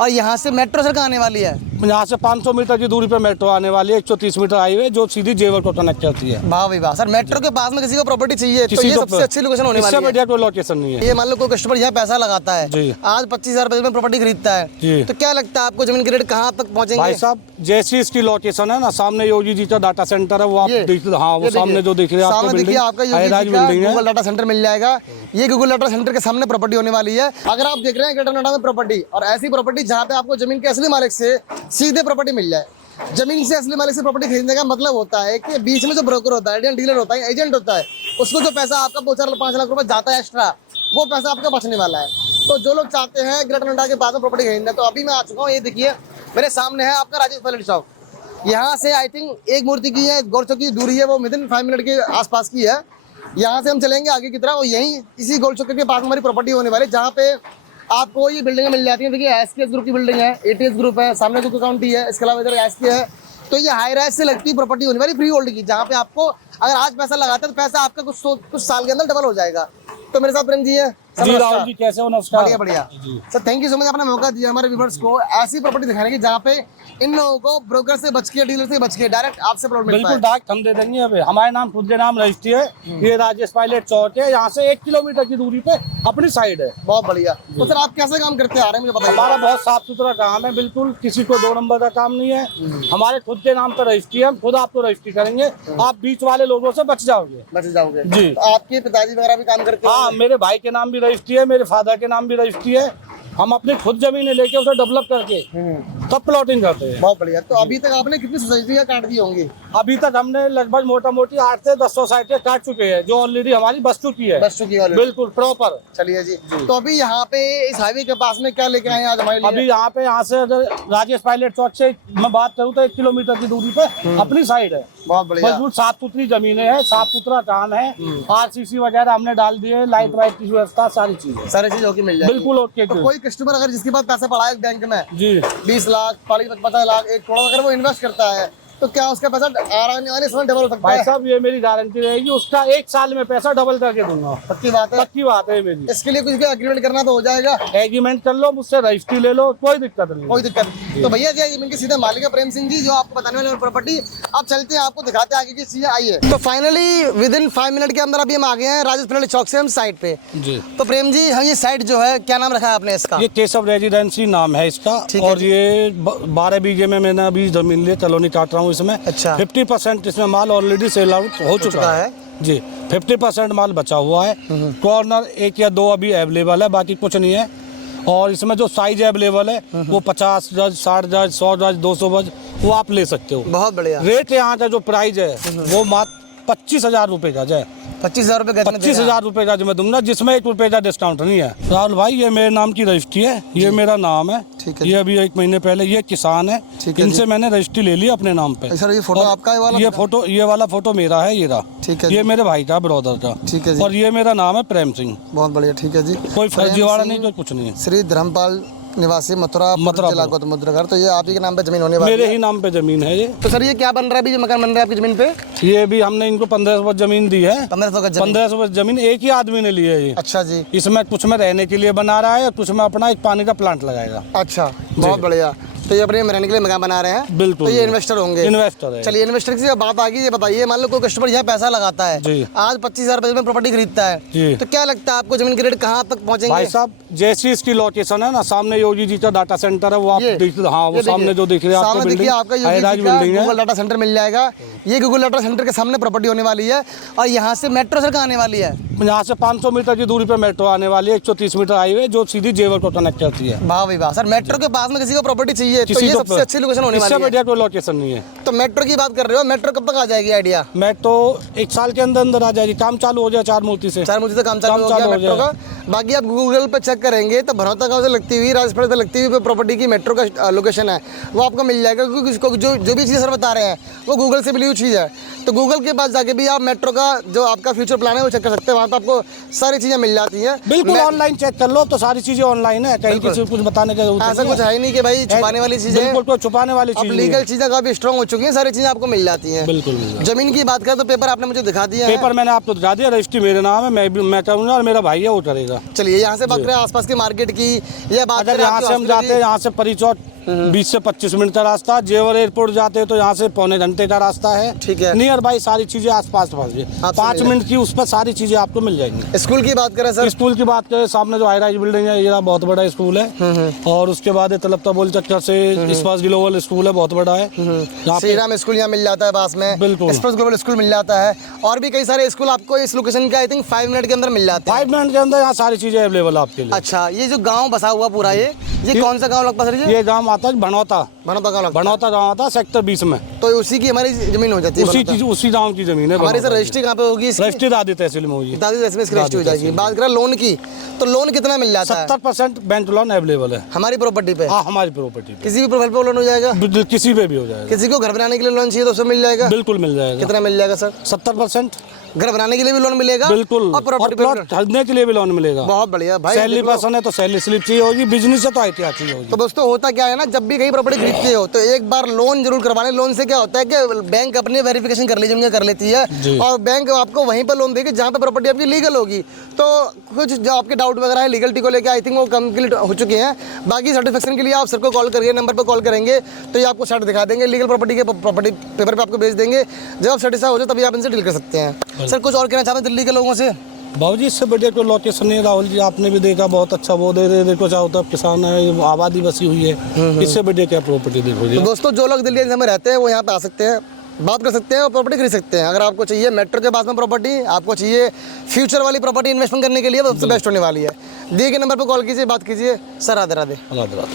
और यहाँ से मेट्रो सर आने वाली है? यहाँ से 500 मीटर की दूरी पे मेट्रो आने वाली है, 130 मीटर हाईवे जो सीधी जेवर को कनेक्ट करती है। वाह भाई वाह सर, मेट्रो के पास में किसी को प्रॉपर्टी चाहिए तो ये सबसे अच्छी लोकेशन होने वाली है। इससे बढ़िया कोई लोकेशन नहीं है। ये मान लो कोई कस्टमर यहाँ पैसा लगाता है जी, आज 25,000 रुपए में प्रॉपर्टी खरीदता है जी, तो क्या लगता है आपको जमीन के रेट कहाँ तक पहुँचेंगे? भाई साहब जैसी इसकी लोकेशन है ना, सामने योगी जी का डाटा सेंटर है, वो आप देख, हाँ वो सामने जो दिख रहे हैं सामने देखिए आपका गूगल डाटा सेंटर मिल जाएगा। ये गूगल डाटा सेंटर के सामने प्रॉपर्टी होने वाली है। अगर आप देख रहे हैं ग्रेटर नोएडा में प्रॉपर्टी और ऐसी प्रॉपर्टी जहाँ पे आपको जमीन के असली मालिक से सीधे प्रॉपर्टी मिल जाए। जमीन से असली मालिक से प्रॉपर्टी खरीदने का मतलब होता है कि बीच में जो ब्रोकर होता है, डीलर होता है, एजेंट होता है, उसको जो पैसा आपका 2-4-5 लाख रुपए जाता है एक्स्ट्रा, वो पैसा आपका बचने वाला है। तो जो लोग चाहते हैं ग्रेटर नोएडा के बाद में प्रॉपर्टी खरीदना, तो अभी मैं आ चुका हूँ। ये देखिए मेरे सामने है आपका राजेश ज्वेलरी शॉप। यहाँ से आई थिंक एक मूर्ति की है, गोल चौक की दूरी है वो विदिन 5 मिनट के आसपास की है। यहाँ से हम चलेंगे आगे की तरफ और यहीं इसी गोल चौक के पास हमारी प्रॉपर्टी होने वाली है, जहाँ पे आपको ये बिल्डिंगें मिल जाती हैं। देखिए एसकेएस ग्रुप की बिल्डिंग है, एटीएस ग्रुप है, सामने जो काउंटी है, इसके अलावा इधर एसके है। तो ये हाई राइज से लगती प्रॉपर्टी होने वाली फ्री होल्ड की, जहाँ पे आपको अगर आज पैसा लगाते हैं तो पैसा आपका कुछ साल के अंदर डबल हो जाएगा। तो मेरे साथ प्रेम जी है। जी राहुल जी, कैसे हो? नमस्कार। बढ़िया बढ़िया sir, thank you so much, आपने मौका दिया हमारे व्यूअर्स को ऐसी प्रॉपर्टी दिखाने की जहाँ पे इन लोगों को ब्रोकर से बच के, डीलर से बच के डायरेक्ट आपसे प्लॉट मिलता है। बिल्कुल डायरेक्ट हम दे देंगे। अभी हमारे नाम खुद के नाम रजिस्ट्री है, ये राजेश पायलट चौक है, यहाँ से 1 किलोमीटर की दूरी पे अपनी साइड है। बहुत बढ़िया। तो सर आप कैसे काम करते आ रहे हैं मुझे बताइए? हमारा बहुत साफ सुथरा काम है, बिल्कुल किसी को 2 नंबर का काम नहीं है। हमारे खुद के नाम पर रजिस्ट्री है, हम खुद आपको रजिस्ट्री करेंगे, आप बीच वाले लोगों से बच जाओगे। जी। तो आपके पिताजी वगैरह भी काम करते हैं? हाँ, मेरे भाई के नाम भी रजिस्ट्री है, मेरे फादर के नाम भी रजिस्ट्री है। हम अपनी खुद जमीनें लेके उसे डेवलप करके तब प्लॉटिंग करते हैं। बहुत बढ़िया। तो अभी तक आपने कितनी सोसाइटियाँ काट दी होंगी? अभी तक हमने लगभग मोटा मोटी 8 से 10 सोसाइटियाँ काट चुके हैं, जो ऑलरेडी हमारी बच चुकी है। बिल्कुल प्रॉपर। चलिए जी। तो अभी यहाँ पे इस हाईवे के पास में क्या लेके आए आज हमारे लिए? अभी यहाँ पे, यहाँ से अगर राजेश पायलट चौक से मैं बात करूँ तो 1 किलोमीटर की दूरी पे अपनी साइड है। बहुत बढ़िया। बिल्कुल साफ सुथरी जमीनें हैं, साफ सुथरा काम है, आरसीसी वगैरह हमने डाल दिए, लाइट वाइट की व्यवस्था, सारी चीज होके मिल जाएगी। बिल्कुल ओके। तो कोई कस्टमर अगर जिसके पास पैसा पड़ा है बैंक में जी 20 लाख, 50 लाख, 1 करोड़ अगर वो इन्वेस्ट करता है तो क्या उसका पैसा आने समय डबल हो सकता है? भाई साहब ये मेरी गारंटी रहेगी, उसका 1 साल में पैसा डबल करके दूंगा। पक्की बात है? पक्की बात है मेरी। इसके लिए कुछ एग्रीमेंट करना तो हो जाएगा? एग्रीमेंट कर लो, मुझसे रजिस्ट्री ले लो, कोई दिक्कत नहीं। कोई दिक्कत नहीं। तो भैया जी इनके सीधे मालिक है प्रेम सिंह जी, जो आपको बताने वाले प्रॉपर्टी। अब चलते हैं, आपको दिखाते हैं आगे की चीजें। आइए। तो फाइनली विदिन 5 मिनट के अंदर अभी हम आ गए हैं राजेश पायलट चौक से हम साइड पे। जी। तो प्रेम जी हम ये साइड जो है क्या नाम रखा है आपने इसका? ये केशव रेजिडेंसी नाम है इसका। और ये 12 बीघे में मैंने अभी जमीन ली, कॉलोनी काट रहा हूँ इसमें। अच्छा। 50% इसमें माल ऑलरेडी सेल आउट हो चुका है जी। 50% माल बचा हुआ है। कॉर्नर 1 या 2 अभी अवेलेबल है, बाकी कुछ नहीं है। और इसमें जो साइज अवेलेबल है वो 50 गज, 60 गज, 100 गज, 200 गज वो आप ले सकते हो। बहुत बढ़िया। रेट यहाँ का जो प्राइस है वो मात्र 25,000 रुपए गज है। 25,000 रुपए गज? 25,000 रुपए गज में दूंगा, जिसमें 1 रुपए का डिस्काउंट नहीं है। राहुल भाई ये मेरे नाम की रजिस्ट्री है, ये मेरा नाम है। ठीक है। ये अभी 1 महीने पहले, ये किसान है, इनसे मैंने रजिस्ट्री ले ली अपने नाम पे। सर ये फोटो आपका है वाला? ये वाला फोटो मेरा है, ये रहा। ठीक है। ये मेरे भाई का, ब्रदर का। ठीक है जी। और ये मेरा नाम है प्रेम सिंह। बहुत बढ़िया। ठीक है जी। कोई फर्जीवाड़ा नहीं, कोई कुछ नहीं है। श्री धर्मपाल निवासी मथुरा जिला गौतमबुद्धनगर। तो ये आप ही के नाम पे जमीन होने वाली है? मेरे ही नाम पे जमीन है ये। तो सर ये क्या बन रहा है अभी, जो मकान बन रहा है आपकी जमीन पे? ये भी हमने इनको 1500 गज जमीन दी है। 1500 गज जमीन एक ही आदमी ने ली है ये। अच्छा जी। इसमें कुछ में रहने के लिए बना रहा है, कुछ में अपना एक पानी का प्लांट लगाएगा। अच्छा, बहुत बढ़िया। तो ये अपने रहने के लिए मकान बना रहे हैं? बिल्कुल। तो ये इन्वेस्टर होंगे? इन्वेस्टर है। चलिए इन्वेस्टर की बात आ गई, ये बताइए मान लो कोई कस्टमर यहाँ पैसा लगाता है जी। आज 25,000 रुपए में प्रॉपर्टी खरीदता है जी। तो क्या लगता है आपको जमीन के रेट कहाँ तक पहुँचेंगे? भाई साहब जैसी इसकी लोकेशन है ना, सामने योगी जी का डाटा सेंटर है, वो आप देख, हाँ वो सामने जो दिख रहे हैं आपको देखिए आपका गूगल डाटा सेंटर मिल जाएगा। ये गूगल डाटा सेंटर के सामने प्रॉपर्टी होने वाली है और यहाँ से मेट्रो सर आने वाली है। यहाँ से 500 मीटर की दूरी पे मेट्रो आने वाली है, 130 मीटर हाईवे जो सीधी जेवर को कनेक्ट करती है। वाह भाई वाह सर, मेट्रो के पास में किसी को प्रॉपर्टी चाहिए तो ये सबसे अच्छी लोकेशन होने वाली है। इससे बढ़िया कोई लोकेशन नहीं है। तो मेट्रो की बात कर रहे हो, मेट्रो कब तक आ जाएगी आइडिया? मेट्रो 1 साल के अंदर अंदर आ जाएगी, काम चालू हो जाए 4 मूर्ति से। 4 मूर्ति से काम चालू हो गया मेट्रो का। बाकी आप गूगल पे चेक करेंगे तो भरौता गांव से लगती हुई, राजपुर से लगती हुई प्रॉपर्टी की मेट्रो का लोकेशन है वो आपको मिल जाएगा, क्योंकि जो भी चीज़ सर बता रहे हैं वो गूगल से मिली हुई चीज़ है। तो गूगल के पास जाके भी आप मेट्रो का जो आपका फ्यूचर प्लान है वो चेक कर सकते हैं। वहाँ पे आपको सारी चीजें मिल जाती हैं। बिल्कुल ऑनलाइन चेक कर लो तो सारी चीजें ऑनलाइन है, कहीं किसी को कुछ बताने का जरूरत ऐसा नहीं कुछ है ही नहीं कि भाई छुपाने वाली चीजें। बिल्कुल कोई छुपाने वाली अब चीज लीगल चीजें काफी स्ट्रॉन्ग हो चुकी हैं, सारी चीजें आपको मिल जाती हैं। बिल्कुल जमीन की बात करें तो पेपर आपने मुझे दिखा दिया है। पेपर मैंने आपको दिखा दिया, रजिस्ट्री मेरे नाम है, मैं करूँगा और मेरा भाई है वो करेगा। चलिए यहाँ से बात करें आसपास की मार्केट की, या बात अगर करें यहाँ आपके से हम हॉस्पिटल जाते हैं, यहाँ से परिचौट 20 से 25 मिनट का रास्ता, जेवर एयरपोर्ट जाते हैं तो यहाँ से पौने घंटे का रास्ता है। ठीक है। नियर बाई सारी चीजें आसपास पास है, 5 मिनट की उस पर सारी चीजें आपको मिल जाएंगी। स्कूल की बात करें सर? स्कूल की बात करें, सामने जो हाई राइज बिल्डिंग है ये बहुत बड़ा स्कूल है, और उसके बाद तलबता बोल चक्कर से स्पास ग्लोबल स्कूल है, बहुत बड़ा है। श्री राम स्कूल यहाँ मिल जाता है पास में, बिल्कुल। एक्सप्रेस ग्लोबल स्कूल मिल जाता है, और भी कई सारे स्कूल आपको इस लोकेशन के आई थिंक 5 मिनट के अंदर मिल जाते हैं। 5 मिनट के अंदर यहाँ सारी चीजें अवेलेबल आपके लिए। अच्छा, ये जो गांव बसा हुआ पूरा ये कौन सा गांव लगता है सर? ये गाँव आता है भनौता, बनौता गांव लगता है। भनौता गाँव आता है सेक्टर 20 में। तो उसी की हमारी जमीन हो जाती है, उसी गाँव की जमीन है हमारी सर। रजिस्ट्री कहाँ पे होगी? रजिस्ट्री दादी तहसील में होगी। दादी तहसील में इसकी रजिस्ट्री हो जाएगी। बात करें लोन की, तो लोन कितना मिल जाता है? 70% बैंक लोन अवेलेबल है हमारी प्रॉपर्टी पे। हाँ, हमारी प्रॉपर्टी पे किसी भी प्रोफाइल पे लोन हो जाएगा? किसी पे भी हो जाएगा। किसी को घर बनाने के लिए लोन चाहिए तो उसमें मिल जाएगा? बिल्कुल मिल जाएगा। कितना मिल जाएगा सर? 70% घर बनाने के लिए भी लोन मिलेगा, बिल्कुल, और प्रॉपर्टी पे प्लॉट खरीदने के लिए भी लोन मिलेगा। बहुत बढ़िया भाई। सैलरी पर्सन है तो सैलरी स्लिप चाहिए होगी, बिजनेस है तो ITR चाहिए होगी। तो दोस्तों होता क्या है ना, जब भी कहीं प्रॉपर्टी खरीदते हो तो एक बार लोन जरूर करवाने। लोन से क्या होता है कि बैंक अपनी वेरिफिकेशन कर लेती है, और बैंक आपको वहीं पर लोन देगी जहाँ पे प्रॉपर्टी आपकी लीगल होगी। तो कुछ जो आपके डाउट वगैरह है लीगलिटी को लेकर, आई थिंक वो कंप्लीट हो चुके हैं। बाकी सर्टिफिकेशन के लिए आप सर को कॉल करिए, नंबर पर कॉल करेंगे तो ये आपको सेट दिखा देंगे, लीगल प्रॉपर्टी के प्रॉपर्टी पेपर पे आपको भेज देंगे। जब आप सेटिस्फाई हो जाए तभी आप इनसे डील कर सकते हैं। सर कुछ और कहना चाहते हैं दिल्ली के लोगों से? बाबूजी इससे बढ़िया कोई लोकेशन नहीं। राहुल जी आपने भी देखा, बहुत अच्छा वो देखो, चाहो तो किसान है, आबादी बसी हुई है, इससे बढ़िया क्या प्रॉपर्टी देखो। तो दोस्तों जो लोग दिल्ली में रहते हैं वो यहाँ पे आ सकते हैं, बात कर सकते हैं और प्रॉपर्टी खरीद सकते हैं। अगर आपको चाहिए मेट्रो के पास में प्रॉपर्टी, आपको चाहिए फ्यूचर वाली प्रॉपर्टी इन्वेस्टमेंट करने के लिए, तो सबसे बेस्ट होने वाली है। दिए गए नंबर पर कॉल कीजिए, बात कीजिए। सर राधे राधे।